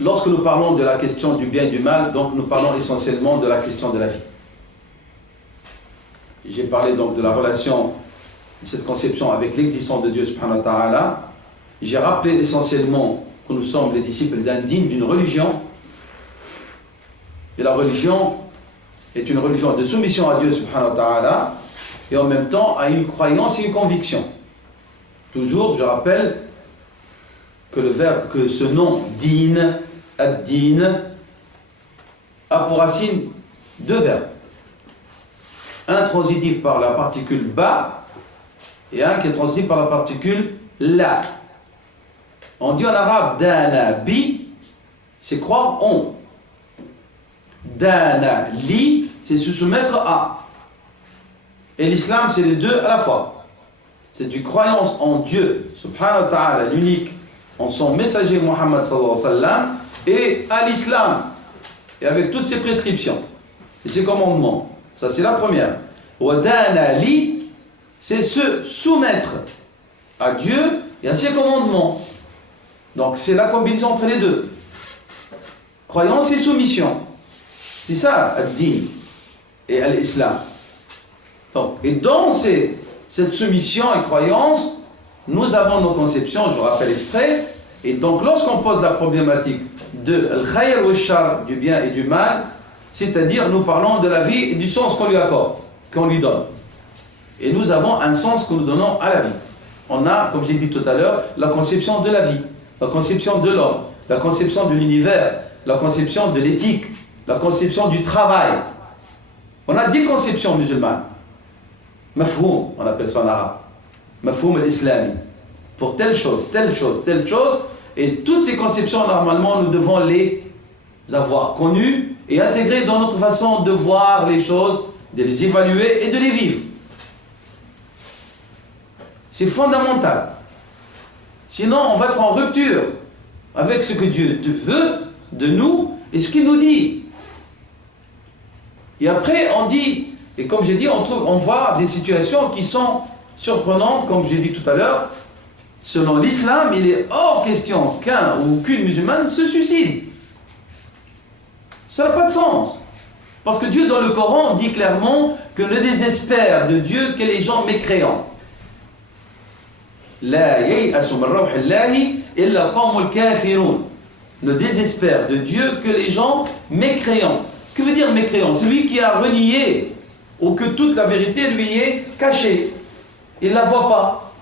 lorsque nous parlons de la question du bien et du mal, donc nous parlons essentiellement de la question de la vie. J'ai parlé donc de la relation de cette conception avec l'existence de Dieu subhanahu wa ta'ala. J'ai rappelé essentiellement que nous sommes les disciples d'un digne d'une religion. Et la religion est une religion de soumission à Dieu subhanahu wa ta'ala et en même temps à une croyance et une conviction. Toujours, je rappelle que le verbe, que ce nom din, ad-din, a pour racine deux verbes. Un transitif par la particule ba et un qui est transitif par la particule la. On dit en arabe dana bi, c'est croire en. Dana li, c'est se soumettre à. Et l'islam, c'est les deux à la fois. C'est une croyance en Dieu, subhanahu wa ta'ala, l'unique, en son messager Muhammad sallallahu alayhi wa sallam, et à l'islam, et avec toutes ses prescriptions et ses commandements. Ça, c'est la première. Wadana li, c'est se soumettre à Dieu et à ses commandements. Donc, c'est la combinaison entre les deux. Croyance et soumission. C'est ça, ad-din et l'islam. Donc, et dans cette soumission et croyance, nous avons nos conceptions, je rappelle exprès. Et donc, lorsqu'on pose la problématique de al-khayr wa shar, du bien et du mal, c'est-à-dire nous parlons de la vie et du sens qu'on lui accorde, qu'on lui donne. Et nous avons un sens que nous donnons à la vie. On a, comme j'ai dit tout à l'heure, la conception de la vie, la conception de l'homme, la conception de l'univers, la conception de l'éthique, la conception du travail. On a 10 conceptions musulmanes. Mafhoum, on appelle ça en arabe. Mafhoum al-islami. Pour telle chose, telle chose, telle chose. Et toutes ces conceptions, normalement, nous devons les avoir connues et intégrer dans notre façon de voir les choses, de les évaluer et de les vivre. C'est fondamental. Sinon, on va être en rupture avec ce que Dieu veut de nous et ce qu'il nous dit. Et après, on dit, et comme j'ai dit, on voit des situations qui sont surprenantes, comme j'ai dit tout à l'heure. Selon l'islam, il est hors question qu'un ou qu'une musulmane se suicide. Ça n'a pas de sens. Parce que Dieu, dans le Coran, dit clairement que ne désespère de Dieu que les gens mécréants. La yay'asu min rawhillahi illa al-qawmul kafirun. Ne désespère de Dieu que les gens mécréants. Que veut dire mécréant? Celui qui a renié ou que toute la vérité lui est cachée. Il ne la voit pas.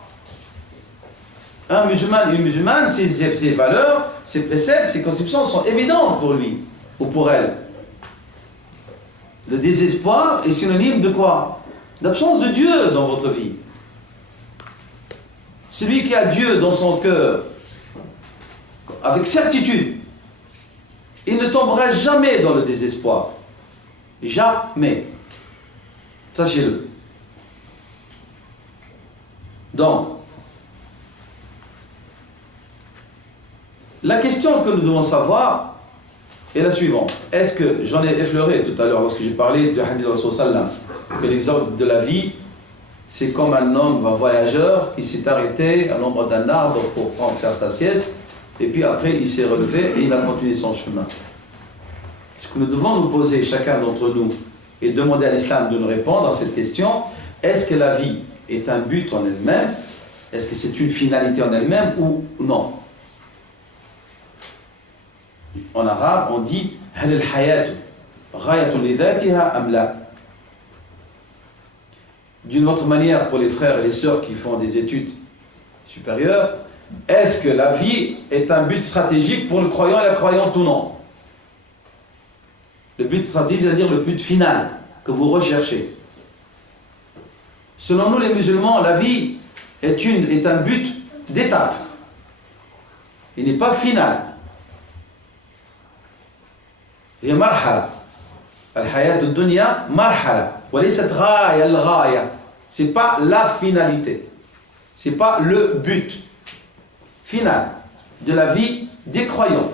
Un musulman et une musulmane, ses valeurs, ses préceptes, ses conceptions sont évidentes pour lui ou pour elle. Le désespoir est synonyme de quoi? D'absence de Dieu dans votre vie. Celui qui a Dieu dans son cœur, avec certitude, il ne tombera jamais dans le désespoir. Jamais. Sachez-le. Donc, la question que nous devons savoir est la suivante. Est-ce que, j'en ai effleuré tout à l'heure lorsque j'ai parlé du hadith de Rasul sallam, que l'exemple de la vie, c'est comme un homme, un voyageur qui s'est arrêté à l'ombre d'un arbre pour faire sa sieste, et puis après il s'est relevé et il a continué son chemin. Ce que nous devons nous poser, chacun d'entre nous, et demander à l'islam de nous répondre à cette question, est-ce que la vie est un but en elle-même? Est-ce que c'est une finalité en elle-même ou non? En arabe, on dit hal al-hayatu ghayatun li dhatiha am la. D'une autre manière, pour les frères et les sœurs qui font des études supérieures, est-ce que la vie est un but stratégique pour le croyant et la croyante ou non? Le but stratégique, c'est-à-dire le but final que vous recherchez. Selon nous les musulmans, la vie est un but d'étape. Il n'est pas final. هي مرحلة الحياة الدنيا مرحلة وليست غاية الغاية. C'est pas la finalité, c'est pas le but final de la vie des croyants.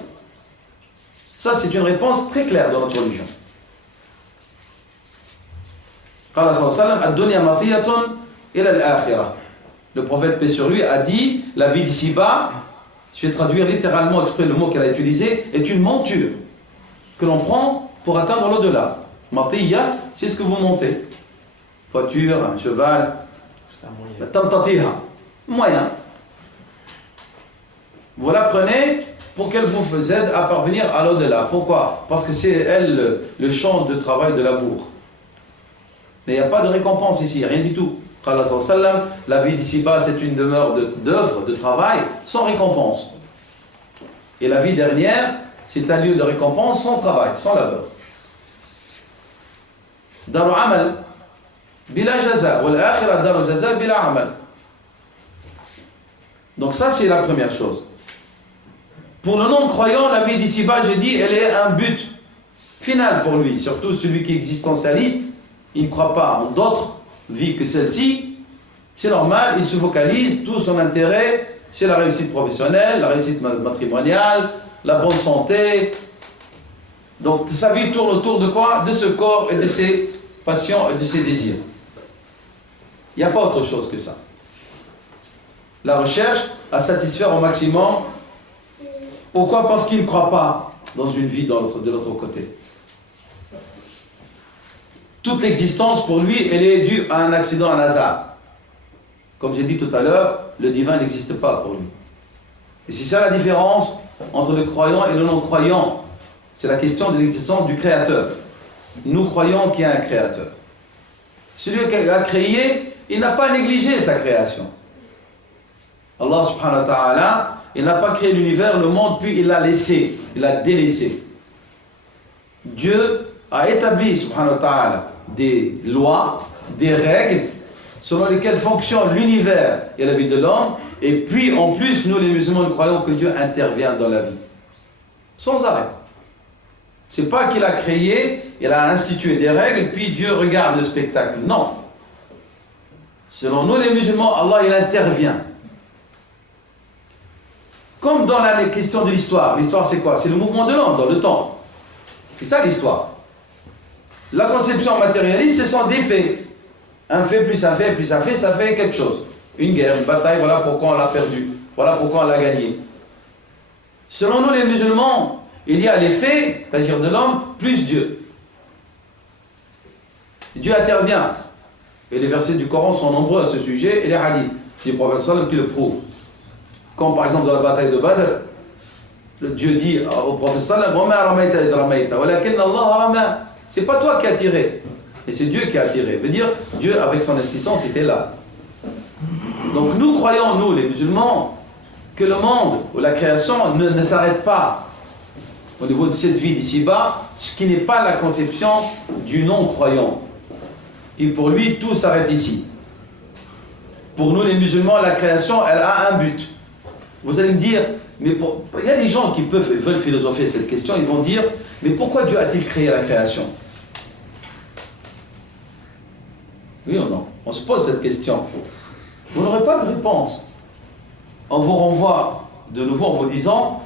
Ça, c'est une réponse très claire dans notre religion. قال صلى الله عليه وسلم الدنيا مطية إلى الآخرة. Le prophète paix sur lui a dit la vie d'ici-bas je vais traduire littéralement exprès le mot qu'elle a utilisé, est une monture que l'on prend pour atteindre l'au-delà. Matiya, c'est ce que vous montez. Voiture, un cheval, tamtatiha, moyen. Vous la prenez pour qu'elle vous aide à parvenir à l'au-delà. Pourquoi? Parce que c'est elle le champ de travail de la bourre. Mais il n'y a pas de récompense ici, rien du tout. La vie d'ici-bas, c'est une demeure d'œuvre, de travail, sans récompense. Et la vie dernière, c'est un lieu de récompense sans travail, sans labeur. Daru amal, bila jaza, wal akhira daru jaza, bila amal. Donc ça, c'est la première chose. Pour le non-croyant, la vie d'ici-bas, j'ai dit, elle est un but final pour lui. Surtout celui qui est existentialiste, il ne croit pas en d'autres vies que celle-ci. C'est normal, il se focalise, tout son intérêt, c'est la réussite professionnelle, la réussite matrimoniale, la bonne santé. Donc sa vie tourne autour de quoi? De ce corps et de ses passions et de ses désirs. Il n'y a pas autre chose que ça. La recherche à satisfaire au maximum. Pourquoi? Parce qu'il ne croit pas dans une vie de l'autre côté. Toute l'existence pour lui, elle est due à un accident, à un hasard. Comme j'ai dit tout à l'heure, le divin n'existe pas pour lui. Et c'est ça la différence entre le croyant et le non-croyant. C'est la question de l'existence du créateur. Nous croyons qu'il y a un créateur. Celui qui a créé, il n'a pas négligé sa création. Allah subhanahu wa ta'ala, il n'a pas créé l'univers, le monde, puis il l'a laissé, il l'a délaissé. Dieu a établi, subhanahu wa ta'ala, des lois, des règles, selon lesquelles fonctionne l'univers et la vie de l'homme, et puis en plus, nous les musulmans, nous croyons que Dieu intervient dans la vie. Sans arrêt. C'est pas qu'il a créé, il a institué des règles, puis Dieu regarde le spectacle. Non. Selon nous les musulmans, Allah il intervient. Comme dans la question de l'histoire. L'histoire c'est quoi? C'est le mouvement de l'homme dans le temps. C'est ça l'histoire. La conception matérialiste, ce sont des faits. Un fait plus un fait plus un fait, ça fait quelque chose. Une guerre, une bataille, voilà pourquoi on l'a perdu. Voilà pourquoi on l'a gagné. Selon nous les musulmans, il y a les faits, c'est-à-dire de l'homme, plus Dieu. Dieu intervient. Et les versets du Coran sont nombreux à ce sujet, et les hadiths du prophète sallam qui le prouvent. Comme par exemple dans la bataille de Badr, le Dieu dit au prophète sallam, c'est pas toi qui as tiré, et c'est Dieu qui a tiré. Veut dire, Dieu avec son assistance était là. Donc nous croyons, nous les musulmans, que le monde ou la création ne s'arrête pas au niveau de cette vie d'ici-bas, ce qui n'est pas la conception du non-croyant. Et pour lui, tout s'arrête ici. Pour nous les musulmans, la création, elle a un but. Vous allez me dire, mais il y a des gens qui veulent philosopher cette question, ils vont dire, mais pourquoi Dieu a-t-il créé la création? Oui ou non? On se pose cette question. Vous n'aurez pas de réponse. On vous renvoie de nouveau en vous disant,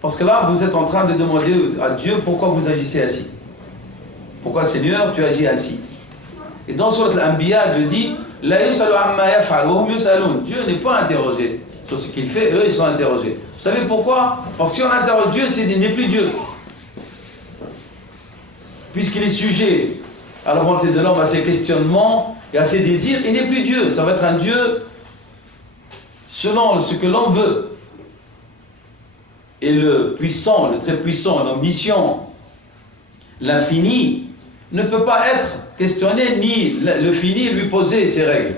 parce que là, vous êtes en train de demander à Dieu pourquoi vous agissez ainsi. Pourquoi, Seigneur, tu agis ainsi? Et dans Surat Al-Anbiya, Dieu dit, Dieu n'est pas interrogé sur ce qu'il fait, eux ils sont interrogés. Vous savez pourquoi? Parce que si on interroge Dieu, il n'est plus Dieu. Puisqu'il est sujet à la volonté de l'homme, à ses questionnements et à ses désirs, il n'est plus Dieu. Ça va être un Dieu selon ce que l'homme veut. Et le puissant, le très puissant, l'omniscient, l'infini, ne peut pas être questionné, ni le fini lui poser ses règles.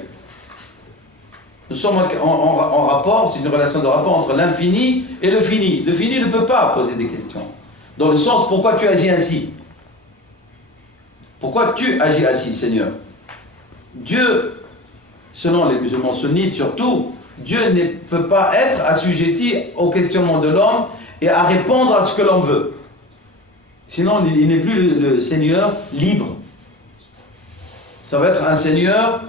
Nous sommes en rapport, c'est une relation de rapport entre l'infini et le fini. Le fini ne peut pas poser des questions. Dans le sens, pourquoi tu agis ainsi? Pourquoi tu agis ainsi, Seigneur? Dieu, selon les musulmans sunnites surtout, Dieu ne peut pas être assujetti au questionnement de l'homme et à répondre à ce que l'homme veut. Sinon, il n'est plus le Seigneur libre. Ça va être un Seigneur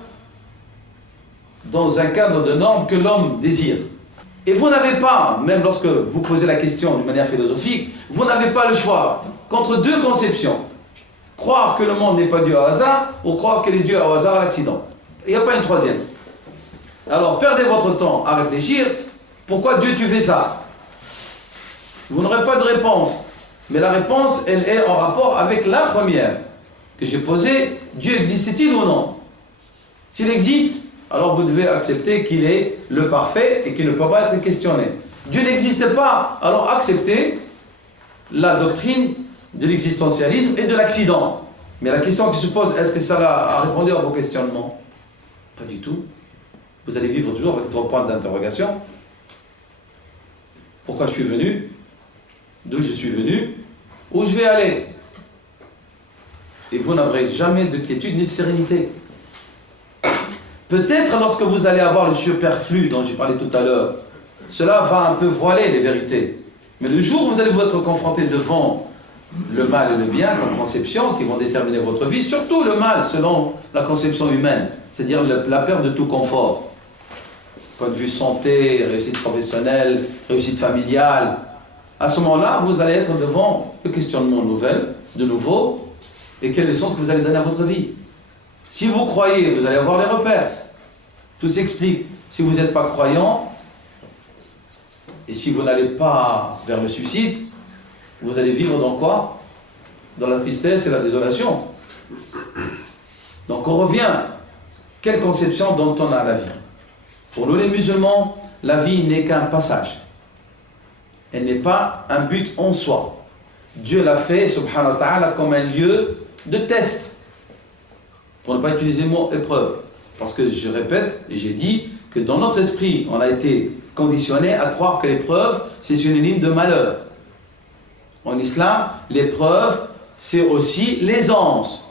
dans un cadre de normes que l'homme désire. Et vous n'avez pas, même lorsque vous posez la question d'une manière philosophique, vous n'avez pas le choix qu'entre deux conceptions. Croire que le monde n'est pas dû au hasard ou croire qu'il est dû au hasard à l'accident. Il n'y a pas une troisième. Alors perdez votre temps à réfléchir Pourquoi Dieu tu fais ça? Vous n'aurez pas de réponse. Mais la réponse, elle est en rapport avec la première que j'ai posée. Dieu existe-t-il ou non? S'il existe, alors vous devez accepter qu'il est le parfait et qu'il ne peut pas être questionné. Dieu n'existe pas, alors acceptez la doctrine de l'existentialisme et de l'accident. Mais la question qui se pose, est-ce que ça a répondu à vos questionnements? Pas du tout. Vous allez vivre toujours avec 3 points d'interrogation. Pourquoi je suis venu? D'où je suis venu? Où je vais aller? Et vous n'aurez jamais de quiétude ni de sérénité. Peut-être lorsque vous allez avoir le superflu dont j'ai parlé tout à l'heure, cela va un peu voiler les vérités. Mais le jour où vous allez vous être confronté devant le mal et le bien comme conception qui vont déterminer votre vie, surtout le mal selon la conception humaine, c'est-à-dire la perte de tout confort, point de vue santé, réussite professionnelle, réussite familiale, à ce moment-là, vous allez être devant le questionnement de nouveau, et quel est le sens que vous allez donner à votre vie. Si vous croyez, vous allez avoir les repères. Tout s'explique. Si vous n'êtes pas croyant, et si vous n'allez pas vers le suicide, vous allez vivre dans quoi? Dans la tristesse et la désolation. Donc on revient. Quelle conception dont on a la vie? Pour nous les musulmans, la vie n'est qu'un passage. Elle n'est pas un but en soi. Dieu l'a fait, subhanahu wa ta'ala, comme un lieu de test. Pour ne pas utiliser le mot épreuve. Parce que je répète, et j'ai dit, que dans notre esprit, on a été conditionné à croire que l'épreuve, c'est synonyme de malheur. En islam, l'épreuve, c'est aussi l'aisance.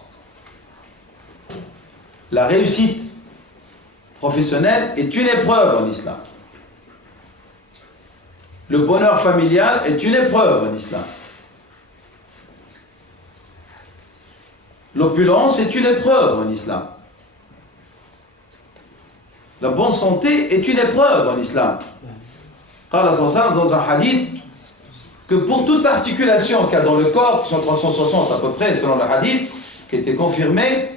La réussite professionnelle est une épreuve en islam. Le bonheur familial est une épreuve en islam. L'opulence est une épreuve en islam. La bonne santé est une épreuve en islam. Qala dans un hadith que pour toute articulation qu'il y a dans le corps, qui sont 360 à peu près selon le hadith, qui a été confirmé,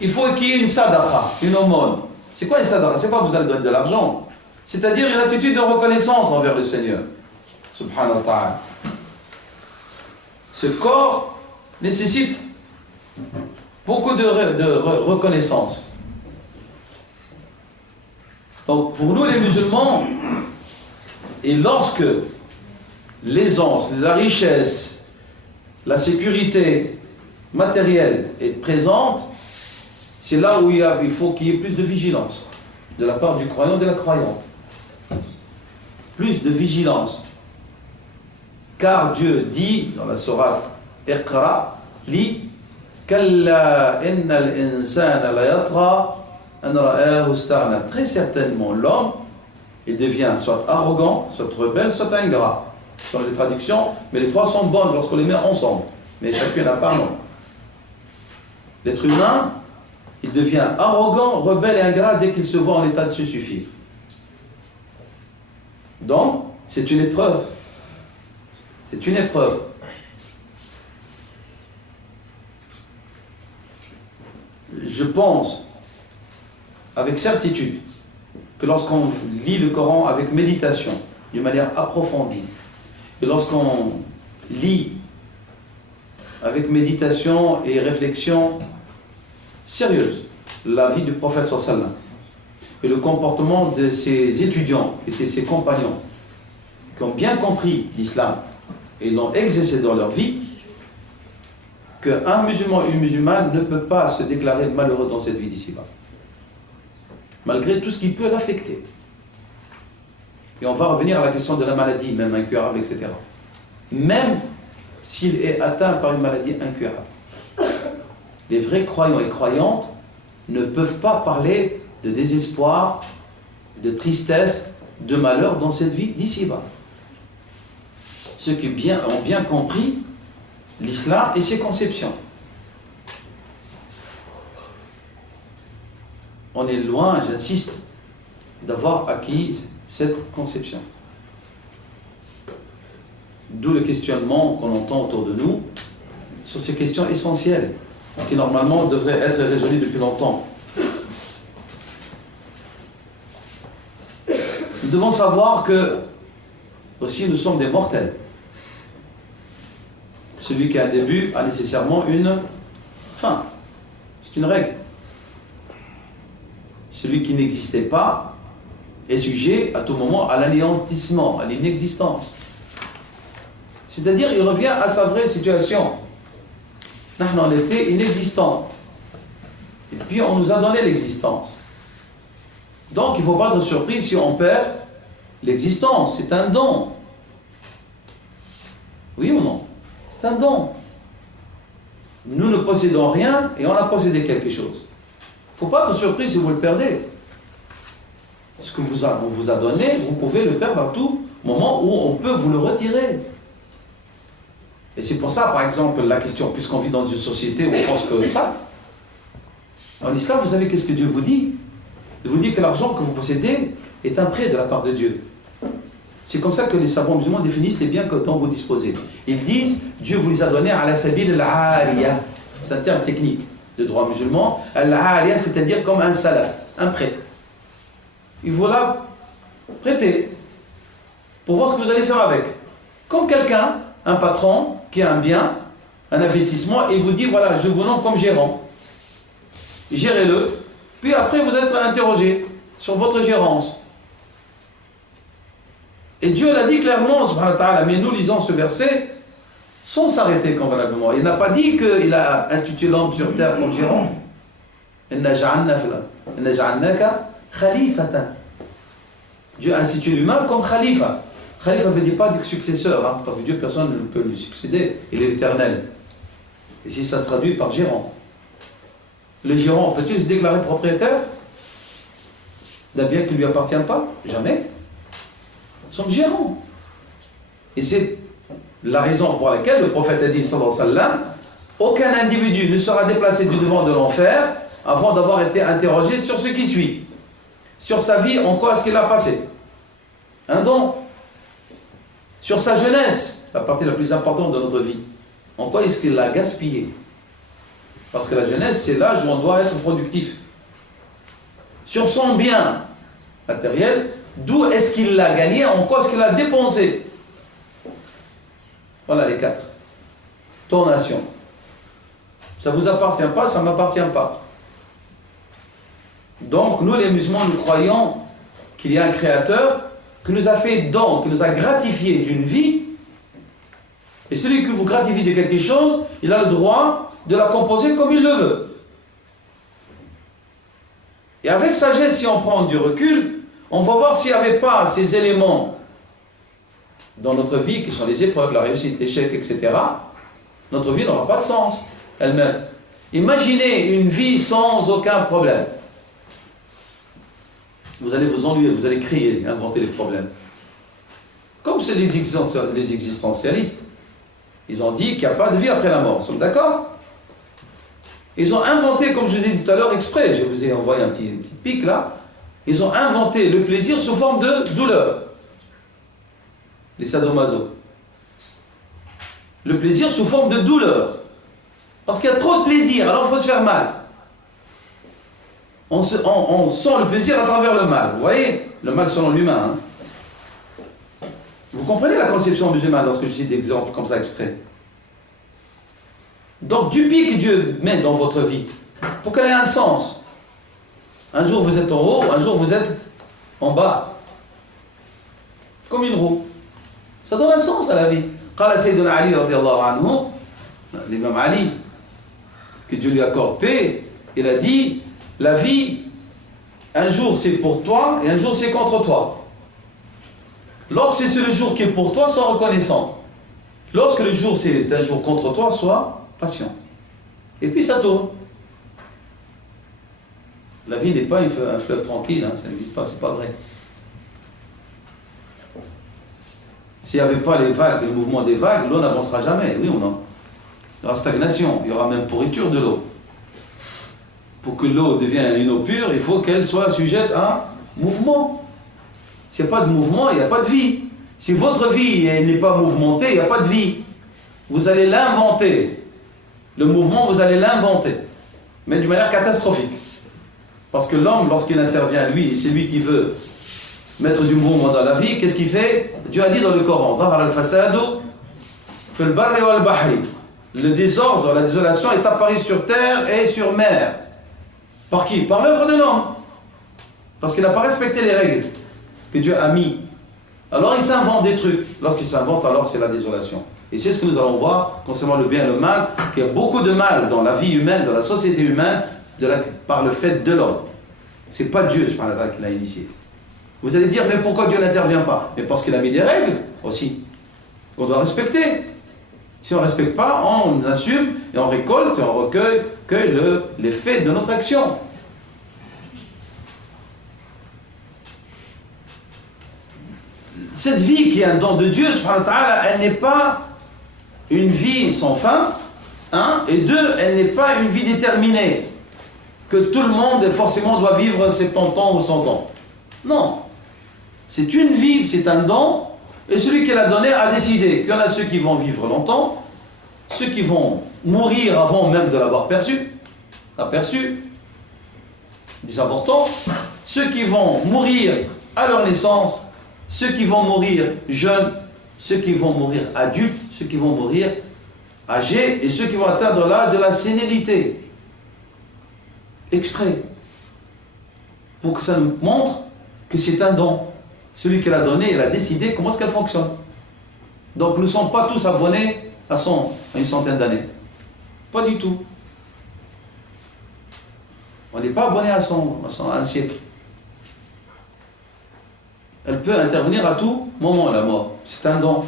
il faut qu'il y ait une sadaqa, une aumône. C'est quoi une sadaqa? C'est pas que vous allez donner de l'argent. C'est-à-dire une attitude de reconnaissance envers le Seigneur. Subhanahu wa ta'ala. Ce corps nécessite beaucoup de reconnaissance. Donc pour nous les musulmans, et lorsque l'aisance, la richesse, la sécurité matérielle est présente, c'est là où il faut qu'il y ait plus de vigilance de la part du croyant et de la croyante. Plus de vigilance. Car Dieu dit dans la sourate Iqra, li kalla innal insana la yatra an ra'ahu istaghna. Très certainement l'homme, il devient soit arrogant, soit rebelle, soit ingrat. Ce sont les traductions, mais les trois sont bonnes lorsqu'on les met ensemble. Mais chacune à part non. L'être humain, il devient arrogant, rebelle et ingrat dès qu'il se voit en état de se suffire. Donc, c'est une épreuve. C'est une épreuve. Je pense, avec certitude, que lorsqu'on lit le Coran avec méditation, d'une manière approfondie, et lorsqu'on lit avec méditation et réflexion sérieuse la vie du prophète sallallahu alayhi wa sallam, et le comportement de ses étudiants, qui étaient ses compagnons, qui ont bien compris l'islam et l'ont exercé dans leur vie, qu'un musulman ou une musulmane ne peut pas se déclarer malheureux dans cette vie d'ici-bas, malgré tout ce qui peut l'affecter. Et on va revenir à la question de la maladie, même incurable, etc. Même s'il est atteint par une maladie incurable, les vrais croyants et croyantes ne peuvent pas parler de désespoir, de tristesse, de malheur dans cette vie d'ici-bas. Ceux qui ont bien compris l'islam et ses conceptions. On est loin, j'insiste, d'avoir acquis cette conception. D'où le questionnement qu'on entend autour de nous sur ces questions essentielles qui normalement devraient être résolues depuis longtemps. nous devons savoir que aussi nous sommes des mortels. Celui qui a un début a nécessairement une fin. C'est une règle. Celui qui n'existait pas est sujet à tout moment à l'anéantissement, à l'inexistence. C'est-à-dire, il revient à sa vraie situation. On était inexistants. Et puis, on nous a donné l'existence. Donc, il ne faut pas être surpris si on perd l'existence. C'est un don. Oui ou non? C'est un don. Nous ne possédons rien et on a possédé quelque chose. Il ne faut pas être surpris si vous le perdez. Ce que on vous a donné, vous pouvez le perdre à tout moment où on peut vous le retirer. Et c'est pour ça, par exemple, la question, puisqu'on vit dans une société où on pense que ça, en islam, vous savez qu'est-ce que Dieu vous dit? Il vous dit que l'argent que vous possédez est un prêt de la part de Dieu. C'est comme ça que les savants musulmans définissent les biens dont vous disposez. Ils disent, Dieu vous les a donnés à la sabil al-'ariya. C'est un terme technique de droit musulman. Al-'ariya, c'est-à-dire comme un salaf, un prêt. Il vous l'a prêté pour voir ce que vous allez faire avec. Comme quelqu'un, un patron qui a un bien, un investissement, et vous dit, voilà, je vous nomme comme gérant. Gérez-le, puis après vous allez être interrogé sur votre gérance. Et Dieu l'a dit clairement, subhanahu wa ta'ala, mais nous lisons ce verset sans s'arrêter convenablement. Il n'a pas dit qu'il a institué l'homme sur terre comme gérant. Inna ja'alnaka khalifatan. Dieu a institué l'humain comme khalifa. Khalifa ne veut pas dire successeur, hein, parce que Dieu, personne ne peut lui succéder. Il est l'éternel. Et si ça se traduit par gérant. Le gérant peut-il se déclarer propriétaire d'un bien qui ne lui appartient pas? Jamais. Son gérant. Et c'est la raison pour laquelle le prophète a dit, sallallahu alayhi wa sallam, aucun individu ne sera déplacé du devant de l'enfer avant d'avoir été interrogé sur ce qui suit. Sur sa vie, en quoi est-ce qu'il a passé? Un don. Sur sa jeunesse, la partie la plus importante de notre vie. En quoi est-ce qu'il l'a gaspillé? Parce que la jeunesse, c'est l'âge où on doit être productif. Sur son bien matériel, d'où est-ce qu'il l'a gagné? En quoi est-ce qu'il l'a dépensé? Voilà les quatre. Ton nation. Ça ne vous appartient pas, ça ne m'appartient pas. Donc, nous les musulmans, nous croyons qu'il y a un créateur qui nous a fait don, qui nous a gratifié d'une vie. Et celui qui vous gratifie de quelque chose, il a le droit de la composer comme il le veut. Et avec sagesse, si on prend du recul, on va voir s'il n'y avait pas ces éléments dans notre vie, qui sont les épreuves, la réussite, l'échec, etc., notre vie n'aura pas de sens elle-même. Imaginez une vie sans aucun problème. Vous allez vous ennuyer, vous allez crier, inventer des problèmes. Comme c'est les existentialistes. Ils ont dit qu'il n'y a pas de vie après la mort. Nous sommes d'accord? Ils ont inventé, comme je vous ai dit tout à l'heure, exprès, je vous ai envoyé un petit pic là, ils ont inventé le plaisir sous forme de douleur. Les sadomaso. Le plaisir sous forme de douleur. Parce qu'il y a trop de plaisir, alors il faut se faire mal. On sent le plaisir à travers le mal. Vous voyez? Le mal selon l'humain. Hein? Vous comprenez la conception musulmane lorsque je cite des exemples comme ça exprès? Donc, du pied que Dieu met dans votre vie, pour qu'elle ait un sens. Un jour vous êtes en haut, un jour vous êtes en bas. Comme une roue. Ça donne un sens à la vie. Qala Sayyidina Ali radiyallahu anhu, l'imam Ali, que Dieu lui accorde paix, il a dit, la vie, un jour c'est pour toi et un jour c'est contre toi. Lorsque c'est le jour qui est pour toi, sois reconnaissant. Lorsque le jour c'est un jour contre toi, sois patient. Et puis ça tourne. La vie n'est pas un fleuve tranquille, hein, ça n'existe pas, c'est pas vrai. S'il n'y avait pas les vagues, le mouvement des vagues, l'eau n'avancera jamais, oui ou non? Il y aura stagnation, il y aura même pourriture de l'eau. Pour que l'eau devienne une eau pure, il faut qu'elle soit sujette à mouvement. S'il n'y a pas de mouvement, il n'y a pas de vie. Si votre vie n'est pas mouvementée, il n'y a pas de vie. Vous allez l'inventer. Le mouvement, vous allez l'inventer. Mais d'une manière catastrophique. Parce que l'homme, lorsqu'il intervient, lui, c'est lui qui veut mettre du mouvement dans la vie, qu'est-ce qu'il fait? Dieu a dit dans le Coran, ظهر الفساد في البر والبحر. Le désordre, la désolation est apparue sur terre et sur mer. Par qui? Par l'œuvre de l'homme. Parce qu'il n'a pas respecté les règles que Dieu a mis. Alors il s'invente des trucs. Lorsqu'il s'invente, alors c'est la désolation. Et c'est ce que nous allons voir concernant le bien et le mal, qu'il y a beaucoup de mal dans la vie humaine, dans la société humaine, par le fait de l'homme. C'est pas Dieu, subhanahu wa ta'ala, qui l'a initié. Vous allez dire, mais pourquoi Dieu n'intervient pas? Mais parce qu'il a mis des règles aussi, qu'on doit respecter. Si on ne respecte pas, on assume et on récolte et on recueille que l'effet de notre action. Cette vie qui est un don de Dieu, subhanahu wa ta'ala, elle n'est pas une vie sans fin, hein, et deux, elle n'est pas une vie déterminée, que tout le monde forcément doit vivre 70 ans ou 100 ans. Non. C'est une vie, c'est un don, et celui qui l'a donné a décidé qu'il y en a ceux qui vont vivre longtemps, ceux qui vont mourir avant même de l'avoir aperçu, des avortants, ceux qui vont mourir à leur naissance, ceux qui vont mourir jeunes, ceux qui vont mourir adultes, ceux qui vont mourir âgés, et ceux qui vont atteindre l'âge de la sénilité. Exprès. Pour que ça nous montre que c'est un don. Celui qui l'a donné, il a décidé comment est-ce qu'elle fonctionne. Donc nous ne sommes pas tous abonnés à une centaine d'années. Pas du tout. On n'est pas abonné à un siècle. Elle peut intervenir à tout moment, la mort. C'est un don.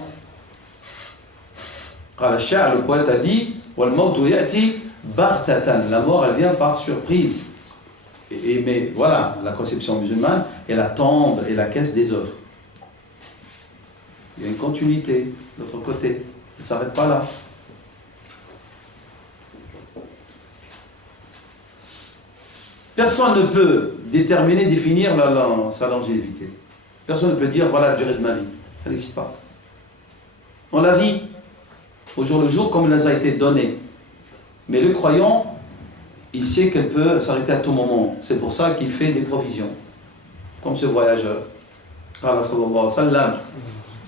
Le poète a dit la mort, elle vient par surprise. Mais voilà, la conception musulmane est la tombe et la caisse des œuvres. Il y a une continuité de l'autre côté. Elle ne s'arrête pas là. Personne ne peut déterminer, définir sa longévité. Personne ne peut dire voilà la durée de ma vie. Ça n'existe pas. On la vit au jour le jour comme elle nous a été donnée. Mais le croyant, il sait qu'elle peut s'arrêter à tout moment. C'est pour ça qu'il fait des provisions. Comme ce voyageur. En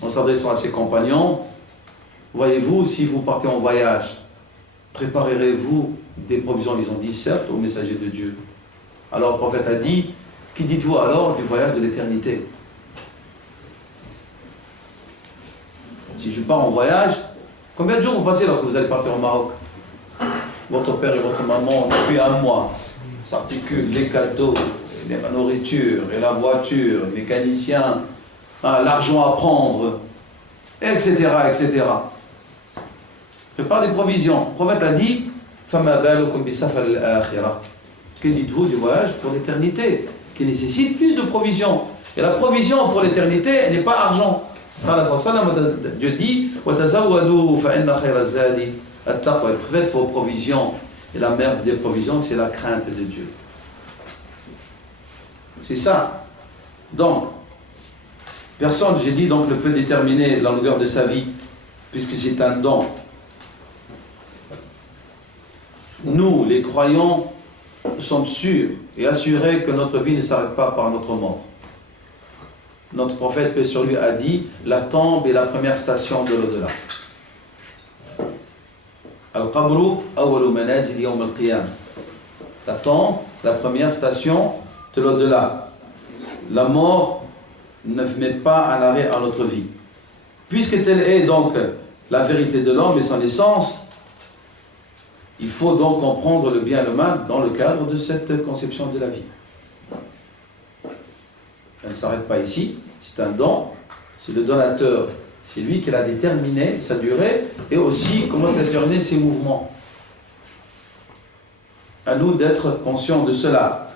s'adressant à ses compagnons, voyez-vous, si vous partez en voyage, préparerez-vous des provisions? Ils ont dit certes au messager de Dieu. Alors le prophète a dit, qui dites-vous alors du voyage de l'éternité? Si je pars en voyage, combien de jours vous passez lorsque vous allez partir au Maroc? Votre père et votre maman, depuis un mois, s'articulent les cadeaux, la nourriture, et la voiture, le mécanicien, l'argent à prendre, etc., etc. Prépare des provisions. Le prophète a dit, que dites-vous du voyage pour l'éternité, qui nécessite plus de provisions? Et la provision pour l'éternité, elle n'est pas argent. Dieu dit, faites vos provisions. Et la mère des provisions, c'est la crainte de Dieu. C'est ça. Donc, personne, j'ai dit, donc, ne peut déterminer la longueur de sa vie, puisque c'est un don. Nous, les croyants, nous sommes sûrs et assurés que notre vie ne s'arrête pas par notre mort. Notre prophète, paix sur lui, a dit, la tombe est la première station de l'au-delà. Al-Qabru awwalu manazil yawm al-qiyam. La tombe, la première station de l'au-delà. La mort ne met pas un arrêt à notre vie. Puisque telle est donc la vérité de l'homme et son essence, il faut donc comprendre le bien et le mal dans le cadre de cette conception de la vie. Elle ne s'arrête pas ici, c'est un don, c'est le donateur, c'est lui qui l'a déterminé, sa durée, et aussi comment s'est déterminé ses mouvements. À nous d'être conscients de cela.